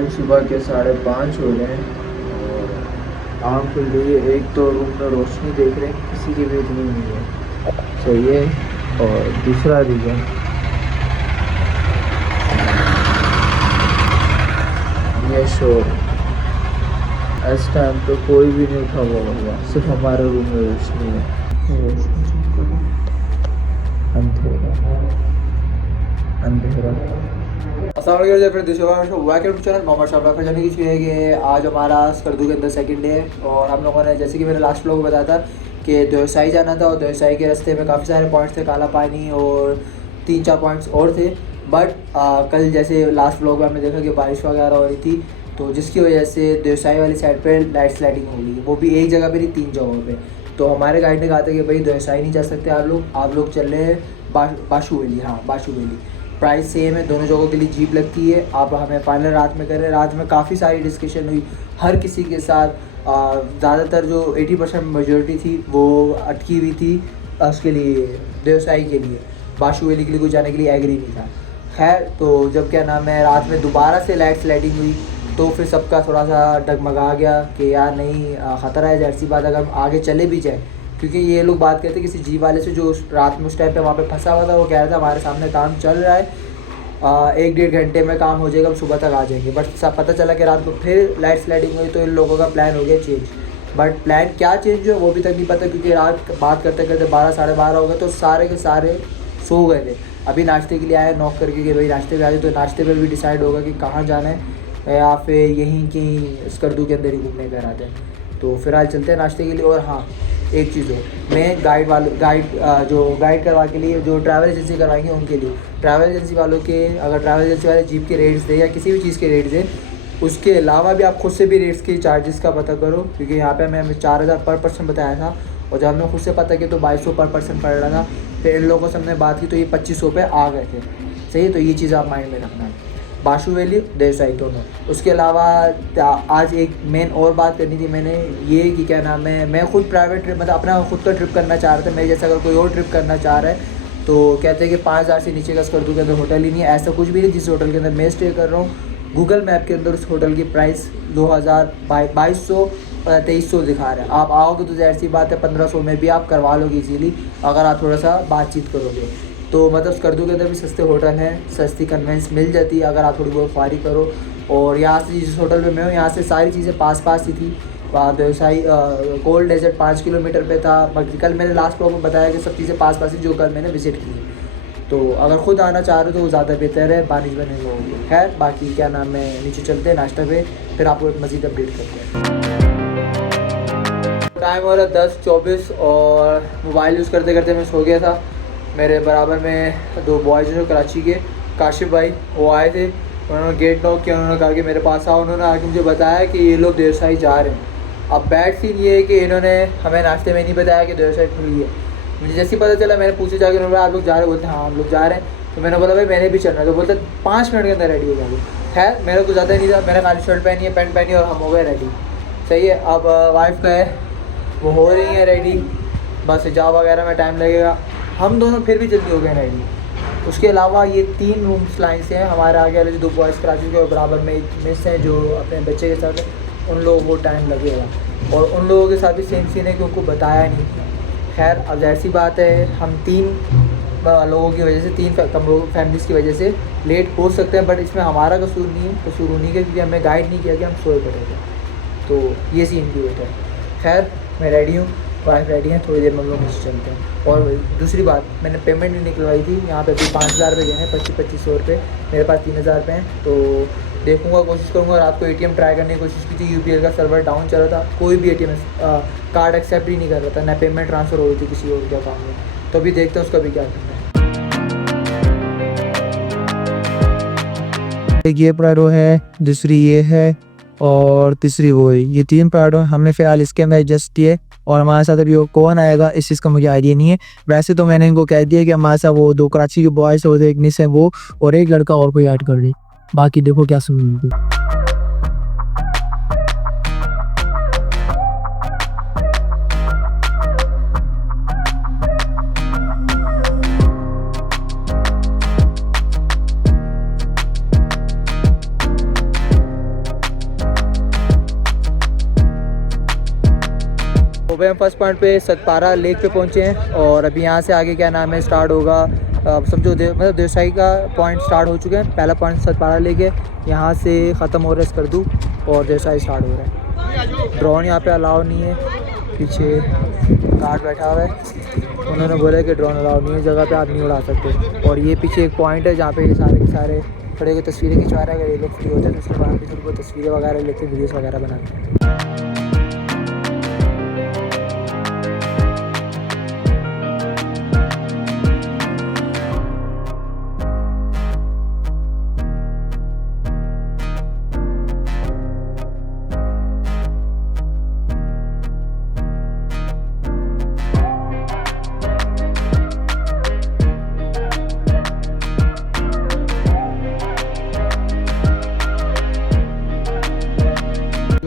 Time सुबह के 5:30 हो रहे हैं और आँख खुल गई है। एक तो रूम में रोशनी देख रहे हैं, किसी की भी इतनी नहीं है। सही है। और दूसरा रीज़न ये शोर, इस टाइम पे कोई भी नहीं उठा हुआ होगा, सिर्फ हमारे रूम में रोशनी है। रोशनी चेक करो, अंधेरा अंधेरा। चैनल मोहम्मद शाह पर जाने की चाहिए कि आज हमारा स्कर्दू के अंदर सेकंड डे है और हम लोगों ने जैसे कि मैंने लास्ट व्लॉग में बताया था कि देवसाई जाना था और देवसाई के रास्ते में काफ़ी सारे पॉइंट्स थे, काला पानी और 3-4 पॉइंट्स और थे। बट कल जैसे लास्ट व्लॉग में हमने देखा कि बारिश वगैरह हो रही थी, तो जिसकी वजह से देवसाई वाली साइड पे लाइट स्लाइडिंग हो गई, वो भी एक जगह पे नहीं 3 जगहों पे। तो हमारे गाइड ने कहा था कि भाई देवसाई नहीं जा सकते आप लोग चल रहे हैं बाशू वैली। हाँ, बाशू वैली प्राइस सेम है, दोनों जगहों के लिए जीप लगती है। आप हमें फाइनल रात में करें। रात में काफ़ी सारी डिस्कशन हुई हर किसी के साथ। ज़्यादातर जो 80% मेजोरिटी थी वो अटकी हुई थी उसके लिए, देवसाई के लिए। बाशू वैली के लिए कोई जाने के लिए एग्री नहीं था। खैर, तो जब क्या नाम है रात में दोबारा से लाइट स्लाइडिंग हुई तो फिर सबका थोड़ा सा डगमगा गया कि यार नहीं, ख़तरा है। जैसी बात अगर हम आगे चले भी जाए, क्योंकि ये लोग बात करते किसी जीप वाले से जो रात में उस टाइम पे वहाँ पे फंसा हुआ था, वो कह रहा था हमारे सामने काम चल रहा है, 1-1.5 घंटे में काम हो जाएगा, हम सुबह तक आ जाएंगे। बट सब पता चला कि रात को फिर लाइट स्लाइडिंग हुई, तो इन लोगों का प्लान हो गया चेंज। बट प्लान क्या चेंज हुआ वो भी तक नहीं पता, क्योंकि रात बात करते करते 12-12:30 हो गए, तो सारे के सारे सो गए थे। अभी नाश्ते के लिए आए नॉक करके कि भाई नाश्ते पे आ जाए, तो नाश्ते पर भी डिसाइड होगा कि कहाँ जाना है या फिर यहीं कहीं स्कर्दू के अंदर ही घूमने कर आते हैं। तो फिलहाल चलते हैं नाश्ते के लिए। और हाँ, एक चीज़ हो, मैं जो गाइड करवा के लिए जो ट्रैवल एजेंसी करवाएंगे उनके लिए, ट्रैवल एजेंसी वालों के अगर ट्रैवल एजेंसी वाले जीप के रेट्स दें या किसी भी चीज़ के रेट्स दें, उसके अलावा भी आप खुद से भी रेट्स के चार्जेस का पता करो, क्योंकि यहाँ पे हमें 4000 पर पर्सन बताया था और जब हमने खुद से पता किया तो 2200 पर पर्सन पड़ रहा था। फिर इन लोगों से हमने बात की तो ये 2500 पे आ गए थे। सही है, तो ये चीज़ आप माइंड में रखना है। बाशू वैली देवसाई दोनों। उसके अलावा आज एक मेन और बात करनी थी मैंने, ये कि क्या नाम है, मैं खुद प्राइवेट ट्रिप मतलब अपना खुद का ट्रिप करना चाह रहा था। मेरे जैसा अगर कोई और ट्रिप करना चाह रहा है तो कहते हैं कि 5000 से नीचे का स्कर्दू के अंदर होटल ही नहीं है। ऐसा कुछ भी नहीं। जिस होटल के अंदर मैं स्टे कर रहा हूँ, गूगल मैप के अंदर उस होटल की प्राइस 2200 दिखा रहा है। आप आओगे तो ज़ाहिर सी बात है 1500 में भी आप करवा लोगे इजीली, अगर आप थोड़ा सा बातचीत करोगे। तो मतलब स्कर्दू के अंदर भी सस्ते होटल हैं, सस्ती कन्वेंस मिल जाती है अगर आप थोड़ी बहुत ख्वारी करो। और यहाँ से जिस होटल पे मैं हूँ, यहाँ से सारी चीज़ें पास ही थी। वहाँ देवसाई गोल्ड डेजर्ट 5 किलोमीटर पे था। बाकी कल मैंने लास्ट व्लॉग में बताया कि सब चीज़ें पास ही जो कल मैंने विज़िट की। तो अगर ख़ुद आना चाह रहे हो तो वो ज़्यादा बेहतर है, बारिश बने होगी। खैर, बाकी क्या नाम है, नीचे चलते हैं नाश्ता पे, फिर आपको एक मज़ीद अपडेट करते हैं। टाइम हो रहा 10:24 और मोबाइल यूज़ करते करते मैं सो गया था। मेरे बराबर में 2 बॉयज़ जो कराची के, काशिफ भाई, वो आए थे। उन्होंने गेट नॉक किया, उन्होंने कहा कि मेरे पास आओ। उन्होंने आके मुझे बताया कि ये लोग देवसाई जा रहे हैं। अब बैड सीन ये है कि इन्होंने हमें नाश्ते में नहीं बताया कि देवसाई खुली है। मुझे जैसे ही पता चला मैंने पूछा जाके, उन्होंने आप लोग जा रहे हो? बोलते हाँ हम लोग जा रहे हैं। तो मैंने बोला भाई मैंने भी चलना है। तो बोलते 5 मिनट के अंदर रेडी हो जाओगे। खैर, मेरे को ज़्यादा नहीं था, मैंने खाली शर्ट पहनी है, पैंट पहनी और हम हो गए रेडी। सही है। अब वाइफ का है, वो हो रही है रेडी, बस हिजाब वगैरह में टाइम लगेगा। हम दोनों फिर भी जल्दी हो गए रेडी। उसके अलावा ये 3 रूम्स लाइन से हैं। हमारे आगे वाले जो 2 बॉयज़ कराची के और बराबर में एक मिस हैं जो अपने बच्चे के साथ है, उन लोगों को टाइम लगेगा। और उन लोगों के साथ भी सेम सीन है कि उनको बताया नहीं। खैर, अब ऐसी बात है, हम 3 लोगों की वजह से, 3 फैमिलीज़ की वजह से लेट हो सकते हैं। बट इसमें हमारा कसूर नहीं है, कसूर उन्हीं का, क्योंकि हमें गाइड नहीं किया कि हम सोए पड़े थे। तो ये सीन की वजह है। खैर, मैं रेडी हूँ, वाइफ रेडी है, थोड़ी देर में हम लोग नीचे चलते हैं। और दूसरी बात, मैंने पेमेंट नहीं निकलवाई थी। यहाँ पे अभी 5000 रुपये गए हैं, 2500 रुपये। मेरे पास 3000 रुपये हैं। तो देखूंगा, कोशिश करूँगा। रात को ATM ट्राई करने की कोशिश की थी, UPL का सर्वर डाउन चल रहा था, कोई भी ATM कार्ड एक्सेप्ट ही नहीं कर रहा था, ना पेमेंट ट्रांसफ़र हो रही थी किसी और के अकाउंट में। तो अभी देखते हैं उसका भी क्या करना है। एक ये प्राडो है, दूसरी ये है और तीसरी वो है। ये 3 प्राडो हमने फ़िलहाल इसके अंदर एडजस्ट किए। और हमारे साथ अभी वो कौन आएगा इस चीज़ का मुझे आइडिया नहीं है। वैसे तो मैंने इनको कह दिया कि हमारे साथ वो 2 कराची के बॉयज़ और एक मिस है वो, और एक लड़का और कोई ऐड कर दे। बाकी देखो क्या सुन। भाई हम फर्स्ट पॉइंट पे सतपारा लेक पे पहुँचे हैं और अभी यहाँ से आगे क्या नाम है स्टार्ट होगा, अब समझो मतलब देवसाई का पॉइंट स्टार्ट हो चुके हैं। पहला पॉइंट सतपारा लेक है, यहाँ से ख़त्म हो रहा है स्कर्दू और देवसाई स्टार्ट हो रहा है। ड्रोन यहाँ पे अलाउ नहीं है, पीछे गार्ड बैठा हुआ है, उन्होंने बोला कि ड्रोन अलाउ नहीं है, जगह पे आप नहीं उड़ा सकते। और ये पीछे एक पॉइंट है जहाँ पे ये सारे के सारे खड़े होकर तस्वीरें खिंचवा रहे हैं। अगर ये लोग फ्री होते हैं तो उसके बाद भी थोड़ी बहुत तस्वीरें वगैरह लेते हैं, वीडियोज़ वगैरह बनाते हैं।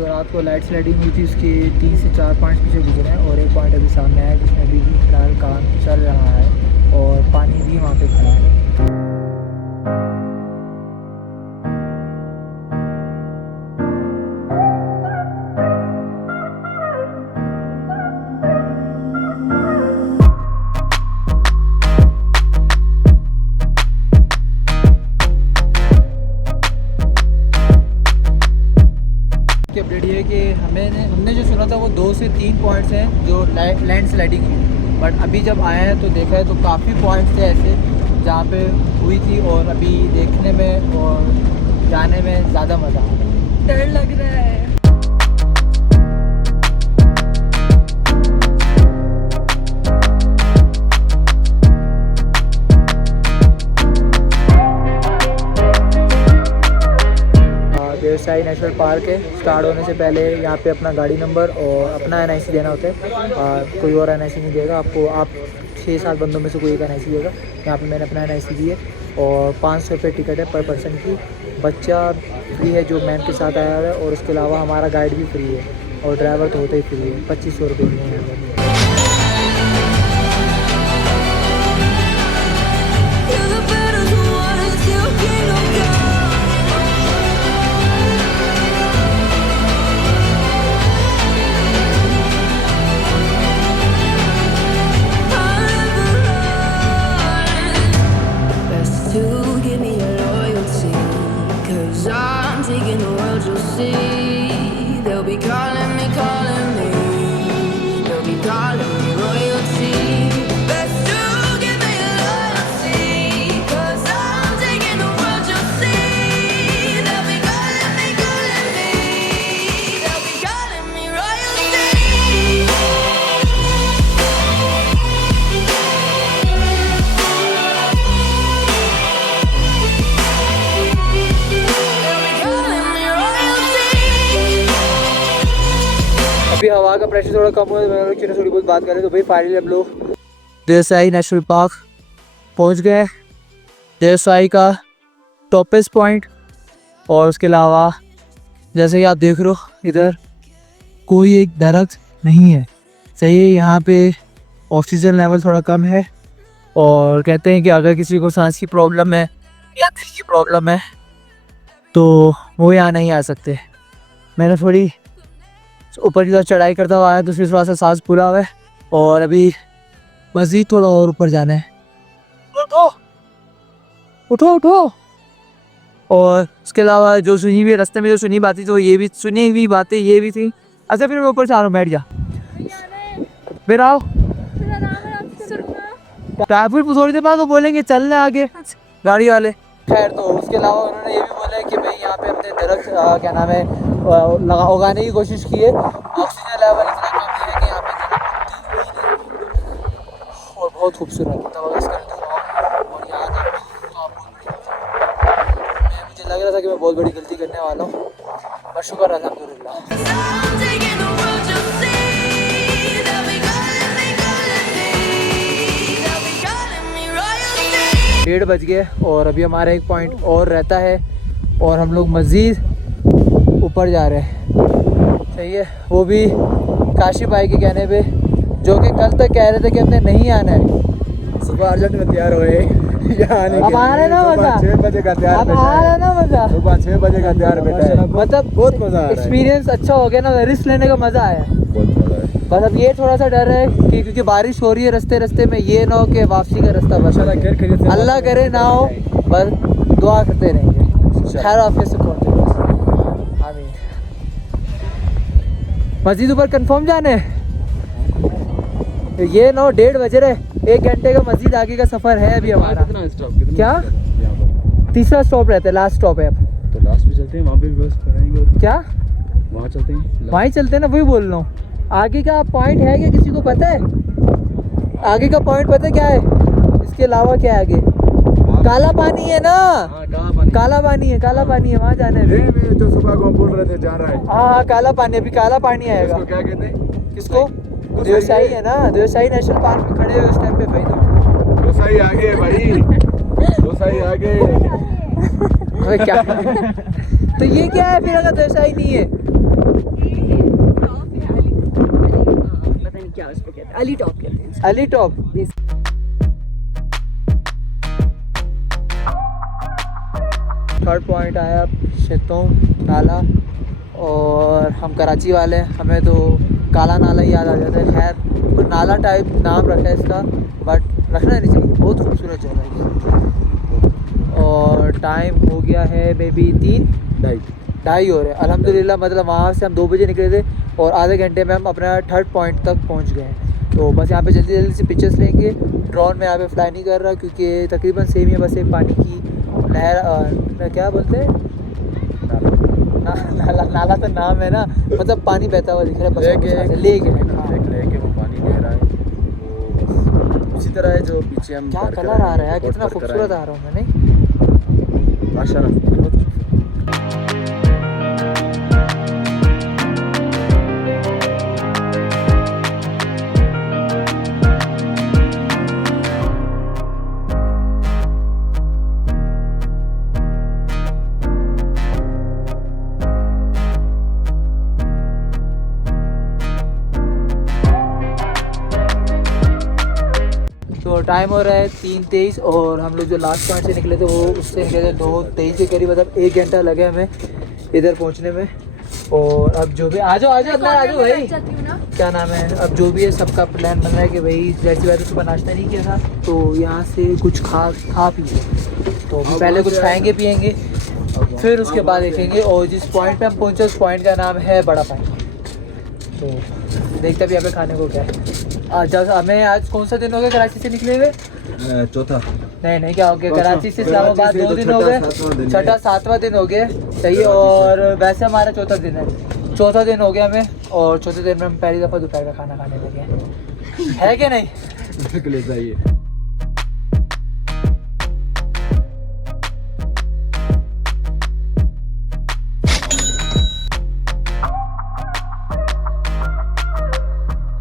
रात को लाइट स्लाइडिंग हुई थी, उसके 3 से 4 पॉइंट्स पीछे गुजरे हैं और एक पॉइंट अभी सामने आया जिसमें अभी भी फिलहाल काम चल रहा है और पानी भी वहाँ पे खड़ा है। अपडेट ये है कि हमने जो सुना था वो 2 से 3 पॉइंट्स हैं जो लैंड स्लाइडिंग हुई, बट अभी जब आए हैं तो देखा है तो काफ़ी पॉइंट्स थे ऐसे जहाँ पे हुई थी और अभी देखने में और जाने में ज़्यादा मज़ा आ रहा है। डर लग रहा है। देवसाई नेशनल पार्क है, स्टार्ट होने से पहले यहाँ पे अपना गाड़ी नंबर और अपना NIC देना होता है। कोई और NIC नहीं देगा आपको, आप 6-7 बंदों में से कोई एक NIC देगा। यहाँ पे मैंने अपना NIC दी है और 500 रुपये टिकट है पर पर्सन की। बच्चा फ्री है जो मैम के साथ आया है और उसके अलावा हमारा गाइड भी फ्री है और ड्राइवर तो होता ही फ्री है। 2500 रुपये में है। अभी हवा का प्रेशर थोड़ा कम हुआ है, मैं लोग थोड़ी बहुत बात करें तो भाई फाइनली हम लोग देवसाई नेशनल पार्क पहुंच गए। देवसाई का टॉपेस्ट पॉइंट और उसके अलावा जैसे कि आप देख रहे हो इधर कोई एक दरख्त नहीं है। सही है, यहाँ पे ऑक्सीजन लेवल थोड़ा कम है और कहते हैं कि अगर किसी को सांस की प्रॉब्लम है या दिल की प्रॉब्लम है तो वो यहाँ नहीं आ सकते। मैंने थोड़ी ऊपर की तरफ चढ़ाई करता हुआ आया तो फिर थोड़ा सा सांस पूरा हुआ है और अभी मज़ीद थोड़ा और ऊपर जाना है। उठो उठो उठो। और उसके अलावा जो सुनी हुई रास्ते में जो सुनी बातें तो ये भी सुनी हुई बातें ये भी थी। अच्छा फिर मैं ऊपर से आ रहा हूँ, बैठ जा फिर आओ। फिर थोड़ी देर बाद वो बोलेंगे चलने आगे गाड़ी वाले। खैर तो उसके अलावा उन्होंने ये भी बोला है कि भाई यहाँ पे अपने दरख्त क्या नाम है उगाने की कोशिश की है। ऑक्सीजन लेवल इतना कम है कि यहाँ पे और बहुत खूबसूरत और यहाँ मुझे लग रहा था कि मैं बहुत बड़ी गलती करने वाला हूँ पर शुक्र अल्हम्दुलिल्लाह। 1:30 बज गए और अभी हमारा एक पॉइंट और रहता है और हम लोग मज़ीद ऊपर जा रहे हैं। सही है, वो भी काशी भाई के कहने पे, जो कि कल तक कह रहे थे कि हमने नहीं आना है। सुबह अर्जेंट में तैयार हुए अब आ रहे ना मजा, 6 बजे का तैयार अब आ रहा ना मजा, सुबह 6 बजे का तैयार बैठा है। मतलब बहुत मजा आ रहा है। एक्सपीरियंस अच्छा हो गया ना, रिस्क लेने का मजा आया। बहुत मजा है। बस अब ये थोड़ा सा डर है कि क्योंकि बारिश हो रही है रास्ते में, ये ना हो कि वापसी का रास्ता बस अल्लाह करे ना हो, बस दुआ करते रहेंगे। खैर आपके से पहुँचे बस। आमीन। मस्जिद ऊपर कंफर्म जाने ये 1:30 बज रहे, 1 घंटे का मस्जिद आगे का सफ़र है अभी हमारा। क्या तीसरा स्टॉप रहता है, लास्ट स्टॉप है अब तो लास्ट पे चलते हैं, वहाँ पे भी बस कराएंगे और क्या वहाँ चलते हैं, वहीं चलते हैं ना, वही बोल रहा हूँ। आगे का पॉइंट है क्या, किसी को पता है? आगे का पॉइंट पता है क्या है? इसके अलावा क्या है आगे? काला पानी है ना, काला पानी है, काला पानी है, वहाँ जाना है। जो सुबह को हम बोल रहे थे जा रहा है। हाँ काला पानी, अभी काला पानी आएगा। क्या कहते हैं? किसको? देवसाई है ना, देवसाई नेशनल पार्क में खड़े हुए उस टाइम पे भाई। तो दोसाई आगे भाई, दोसाई आगे। अबे क्या तो ये क्या है फिर अगर देवसाई नहीं है? पता नहीं क्या उसको कहते हैं, अली टॉप कहते हैं। अली टॉप। थर्ड पॉइंट आया शेतोंग नाला, और हम कराची वाले हैं, हमें तो काला नाला ही याद आ जाता है। खैर तो नाला टाइप नाम रखा है इसका, बट रखना नहीं चाहिए, बहुत खूबसूरत जगह है। और टाइम हो गया है बेबी 3:30 हो रहे हैं अल्हम्दुलिल्लाह। मतलब वहाँ से हम 2 बजे निकले थे और आधे घंटे में हम अपना थर्ड पॉइंट तक पहुँच गए हैं। तो बस यहाँ पे जल्दी जल्दी से पिक्चर्स लेंगे। ड्रोन में यहाँ पे फ्लाई नहीं कर रहा क्योंकि तकरीबन सेम ही है, बस एक पानी की नहर, क्या बोलते हैं नाला तो नाम है ना, मतलब पानी बहता हुआ दिख रहा है, बस लेक है। लेके वो पानी बह रहा है, वो उसी तरह है जो पीछे हम क्या कलर आ रहा है, कितना खूबसूरत आ रहा हूँ मैं, नहीं माशाल्लाह। तो टाइम हो रहा है 3:23 और हम लोग जो लास्ट पॉइंट से निकले थे वो उससे निकले थे 2:23 के करीब, मतलब 1 घंटा लगे हमें इधर पहुंचने में। और अब जो भी आ जाओ अंदर आ जाओ भाई, क्या नाम है, अब जो भी है सबका प्लान बन रहा है कि भाई जैसी बात है, सुबह नाश्ता नहीं किया था तो यहाँ से कुछ खा पिए, तो पहले कुछ खाएंगे पिएंगे, फिर उसके बाद देखेंगे। और जिस पॉइंट पे हम पहुँचे उस पॉइंट का नाम है बड़ा पानी। तो देखते भी यहाँ पे खाने को क्या है। जब हमें आज कौन सा दिन हो गया कराची से निकले हुए? चौथा नहीं क्या हो गया, कराची से इस्लामाबाद 2 दिन हो गए, छठा 7वां दिन हो गया, सही है। और वैसे हमारा चौथा दिन है, चौथा दिन हो गया हमें, और चौथे दिन में हम पहली दफ़ा दोपहर का खाना खाने लगे है कि नहीं? बिल्कुल ऐसा ही है।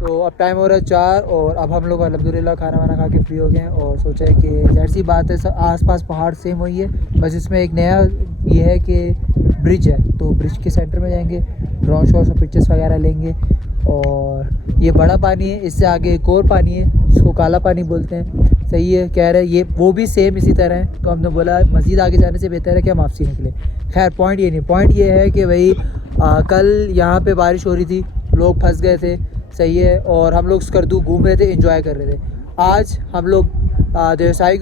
तो अब टाइम हो रहा है 4 और अब हम लोग अल्हम्दुलिल्लाह खाना वाना खा के फ्री हो गए हैं। और सोचा है कि जाहिर सी बात है आसपास पहाड़ सेम हुई है, बस इसमें एक नया ये है कि ब्रिज है, तो ब्रिज के सेंटर में जाएंगे, ड्रोन शॉट्स और पिक्चर्स वगैरह लेंगे। और ये बड़ा पानी है, इससे आगे एक और पानी है जिसको काला पानी बोलते हैं, सही है कह रहे हैं, ये वो भी सेम इसी तरह है। तो हमने बोला मज़ीद आगे जाने से बेहतर है कि हम वापसी निकले। खैर पॉइंट ये नहीं, पॉइंट ये है कि भाई कल यहाँ पर बारिश हो रही थी, लोग फंस गए थे, सही है, और हम लोग स्कर्दू घूम रहे थे, एंजॉय कर रहे थे। आज हम लोग देवसाई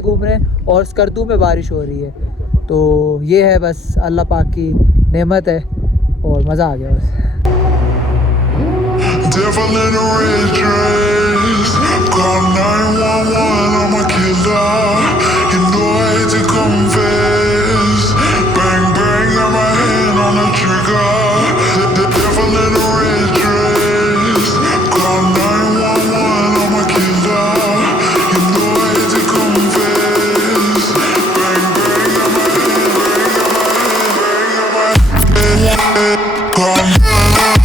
घूम रहे हैं और स्कर्दू में बारिश हो रही है। तो ये है बस अल्लाह पाक की नेमत है और मज़ा आ गया बस। Devil in a red dress, call 911, I'm a killer. You know I hate to confess. Bang bang, got my hand on the trigger. The devil in a red dress, call 911, I'm a killer. You know I hate to confess. Bang bang, got my hand, bang, got my hand, call 911.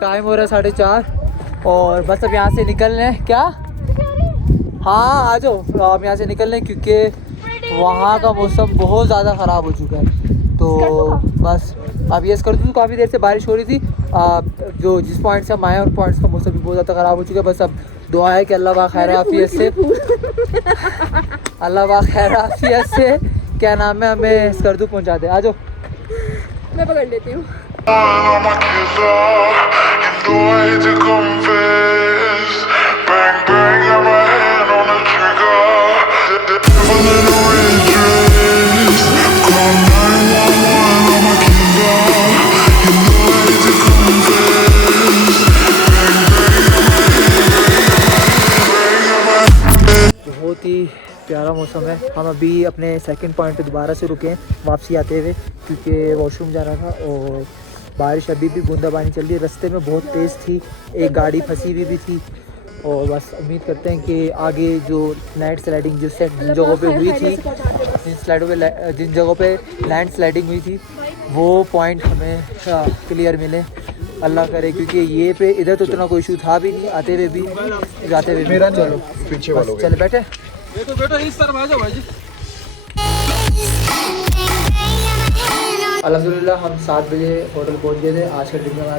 Time हो रहा है 4:30 और बस अब यहाँ से निकल रहे हैं। क्या हाँ आ जाओ, हम यहाँ से निकल लें क्योंकि वहाँ का मौसम बहुत ज़्यादा ख़राब हो चुका है। तो बस अब ये कर दूँ, काफ़ी देर से बारिश हो रही थी। जो जिस पॉइंट से हम आए उन पॉइंट्स का मौसम भी बहुत ज़्यादा ख़राब हो चुका है। बस अब दुआ है कि अल्लाह पाक खैर आफियत से अल्लाह पाक खैर आफियत से क्या नाम है हमें स्कर्दू पहुँचा दे। आ जाओ, मैं पकड़ लेती हूँ। I'm a killer, you know I hate to confess. Bang bang, got my hand on the trigger. The devil in a red dress. Call 911, I'm a killer. You know I hate to confess. Bang bang, got my hand, bang got my hand. बहुत ही प्यारा मौसम है। हम अभी अपने second point पे दोबारा से रुके हैं वापसी आते हुए क्योंकि वॉशरूम जाना था और बारिश अभी भी बूंदाबांदी चल रही है। रास्ते में बहुत तेज़ थी, एक गाड़ी फंसी हुई भी थी और बस उम्मीद करते हैं कि आगे जो नाइट स्लाइडिंग जिन जगहों पे हुई थी, जिन जगहों पे लैंड स्लाइडिंग हुई थी वो पॉइंट हमें क्लियर मिले, अल्लाह करे। क्योंकि ये पे इधर तो इतना कोई इशू था भी नहीं, आते हुए भी जाते हुए भी। चलो पीछे बस वालों चले बैठे। अल्हम्दुलिल्लाह हम 7 बजे होटल पहुंच गए थे। आज का ट्रिप हमारा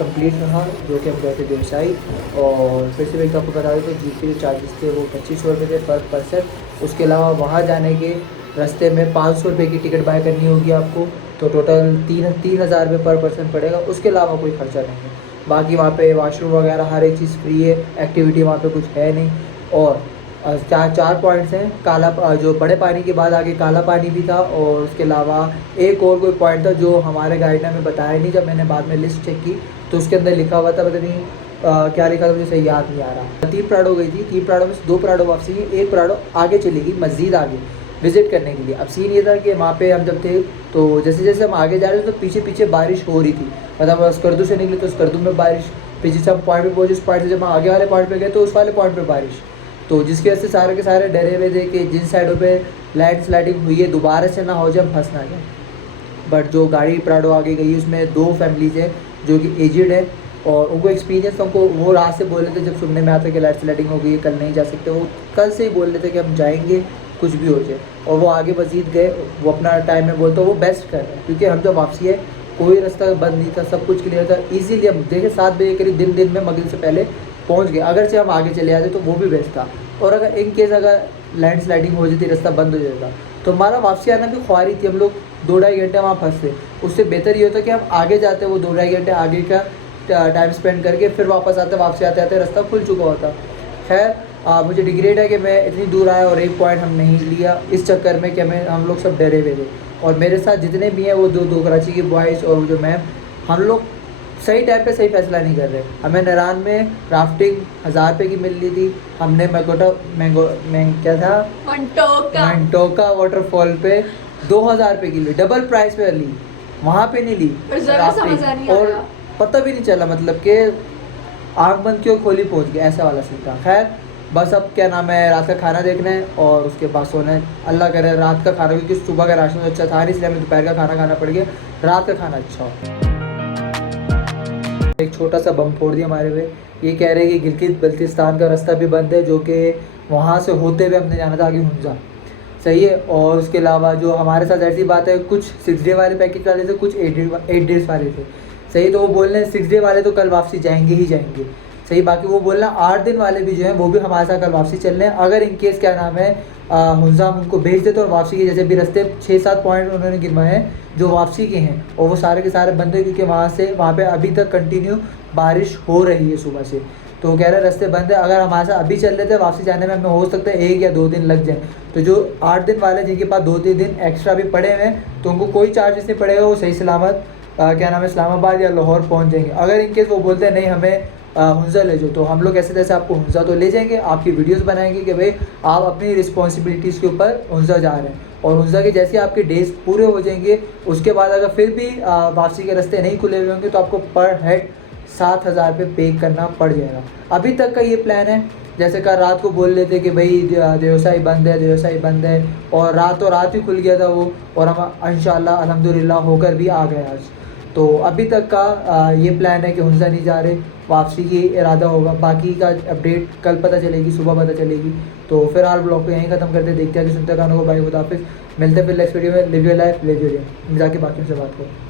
कंप्लीट रहा, जो कि हम गए थे देवसाई। और फिर से एक आपको बता दें तो जीप के जो चार्जेस थे वो 2500 रुपये थे पर पर्सन। उसके अलावा वहाँ जाने के रास्ते में 500 रुपये की टिकट बाय करनी होगी आपको, तो टोटल 3,000 रुपये पर पर्सन पड़ेगा। उसके अलावा कोई खर्चा नहीं है। बाकी वहाँ पे वॉशरूम वगैरह हर एक चीज़ फ्री है, एक्टिविटी वहाँ पे कुछ है नहीं। और चार पॉइंट्स हैं। काला जो बड़े पानी के बाद आगे काला पानी भी था और उसके अलावा एक और कोई पॉइंट था जो हमारे गाइड ने हमें बताया नहीं। जब मैंने बाद में लिस्ट चेक की तो उसके अंदर लिखा हुआ था, पता नहीं क्या लिखा था, मुझे सही याद नहीं आ रहा। 3 प्राड़ो गई थी, 3 प्राड़ो में से 2 प्राड़ो वापसी गई, 1 प्राड़ो आगे चली गई मस्जिद आगे विज़िट करने के लिए। अब सीन ये था कि वहाँ पे हम जब थे तो जैसे जैसे हम आगे जा रहे थे तो पीछे पीछे बारिश हो रही थी। मतलब स्कर्दू से निकले तो स्कर्दू में बारिश, पीछे से हम पॉइंट पे पहुँचे, उस पॉइंट से जब हम आगे वाले पॉइंट पे गए तो उस वाले पॉइंट पे बारिश। तो जिसकी वजह से सारे के सारे डरे हुए थे कि जिन साइडों पे लैंड स्लाइडिंग हुई है दोबारा से ना हो जाए, हम फंस ना जाए। बट जो गाड़ी प्राडो आगे गई उसमें 2 फैमिलीज हैं जो कि एजिड है और उनको एक्सपीरियंस, हमको वो रात से बोल रहे थे जब सुनने में आता कि लैंड स्लाइडिंग हो गई है, कल नहीं जा सकते। वो कल से ही बोल रहे थे कि हम जाएंगे कुछ भी हो जाए, और वो आगे मजीद गए। वो अपना टाइम में बोलते वो बेस्ट कर रहे हैं क्योंकि हम जब वापसी है कोई रास्ता बंद नहीं था, सब कुछ क्लियर था। ईजीली हम देखे 7 बजे करीब दिन में मगरिब से पहले पहुंच गए। अगर से हम आगे चले जाते तो वो भी बेस्ट था। और अगर इन केस अगर लैंड स्लाइडिंग हो जाती, रास्ता बंद हो जाता तो हमारा वापसी आना भी ख्वारी थी। हम लोग 2-2.5 घंटे वहाँ फंसते। उससे बेहतर ये होता कि हम आगे जाते, वो 2-2.5 घंटे आगे का टाइम स्पेंड करके फिर वापस आते। वापसी आते आते रास्ता खुल चुका होता। खैर मुझे रिग्रेट है कि मैं इतनी दूर आया और एक पॉइंट हम नहीं लिया इस चक्कर में कि हम लोग सब डरे हुए थे। और मेरे साथ जितने भी हैं वो 2 कराची के बॉयज़ और जो मैम, हम लोग सही टाइम पे सही फैसला नहीं कर रहे। हमें नारायण में राफ्टिंग 1000 रुपये की मिल रही थी, हमने क्या था मंटोका वाटरफॉल पे 2000 रुपये की ली, डबल प्राइस पे ली। वहाँ पे नहीं ली राफ्टिंग और पता भी नहीं चला, मतलब कि आँख बंद क्यों खोली पहुँच गया, ऐसा वाला सीन था। खैर बस अब क्या नाम है, रात का खाना देखना है और उसके बाद सोना है। अल्लाह करे रात का खाना, क्योंकि सुबह का राशन अच्छा था नहीं, इसलिए हमें दोपहर का खाना खाना पड़ गया, रात का खाना अच्छा हो। एक छोटा सा बम फोड़ दिया हमारे पे। ये कह रहे हैं कि गिलगित बल्तिस्तान का रास्ता भी बंद है, जो कि वहाँ से होते हुए हमने जाना था आगे हुंजा। सही है। और उसके अलावा जो हमारे साथ ऐसी बात है, कुछ 6 डे वाले पैकेज वाले थे, कुछ 8 डेज वाले थे। सही, तो वो बोल रहे हैं 6 डे वाले तो कल वापसी जाएंगे ही जाएंगे। सही, बाकी वो बोल रहे हैं 8 दिन वाले भी जो हैं वो भी हमारे साथ कल वापसी चल रहे हैं। अगर इन केस क्या नाम है हुंजा हम उनको भेज देते और वापसी के जैसे भी रास्ते 6-7 पॉइंट उन्होंने गिनवाए हैं जो वापसी के हैं, और वो सारे के सारे बंद है क्योंकि वहाँ पे अभी तक कंटिन्यू बारिश हो रही है सुबह से। तो कह रहे रास्ते बंद है। अगर हमारे साथ अभी चल रहे थे वापसी जाने में हमें हो सकता है 1 या 2 दिन लग जाए। तो जो 8 दिन वाले जिनके पास 2-3 दिन एक्स्ट्रा भी पड़े हुए हैं तो उनको कोई चार्जेस नहीं पड़ेगा, वो सही सलामत क्या नाम है इस्लामाबाद या लाहौर पहुँच जाएंगे। अगर इनकेस वो बोलते हैं नहीं हमें हुंजा ले जाओ, तो हम लोग ऐसे तैसे आपको हुंजा तो ले जाएंगे, आपकी वीडियोस बनाएंगे कि भाई आप अपनी रिस्पॉन्सिबिलिटीज़ के ऊपर हुंजा जा रहे हैं। और हुंजा के जैसे आपके डेज पूरे हो जाएंगे उसके बाद अगर फिर भी वापसी के रास्ते नहीं खुले हुए होंगे तो आपको पर हेड 7,000 रुपये पे करना पड़ जाएगा। अभी तक का ये प्लान है। जैसे कल रात को बोल लेते कि भाई देवसाई बंद है, देवसाई बंद है, और रात ही खुल गया था वो, और हम इंशाल्लाह अल्हम्दुलिल्लाह होकर भी आ गए आज। तो अभी तक का ये प्लान है कि हुंजा नहीं जा रहे, वापसी की इरादा होगा। बाकी का अपडेट कल पता चलेगी, सुबह पता चलेगी। तो फिलहाल ब्लॉग को यहीं ख़त्म करते, देखते हैं कि सुनते गानों को। भाई खुदाफिज़, मिलते फिर नेक्स्ट वीडियो में। Live your life, live your dream. जाके बाकी से बात करो।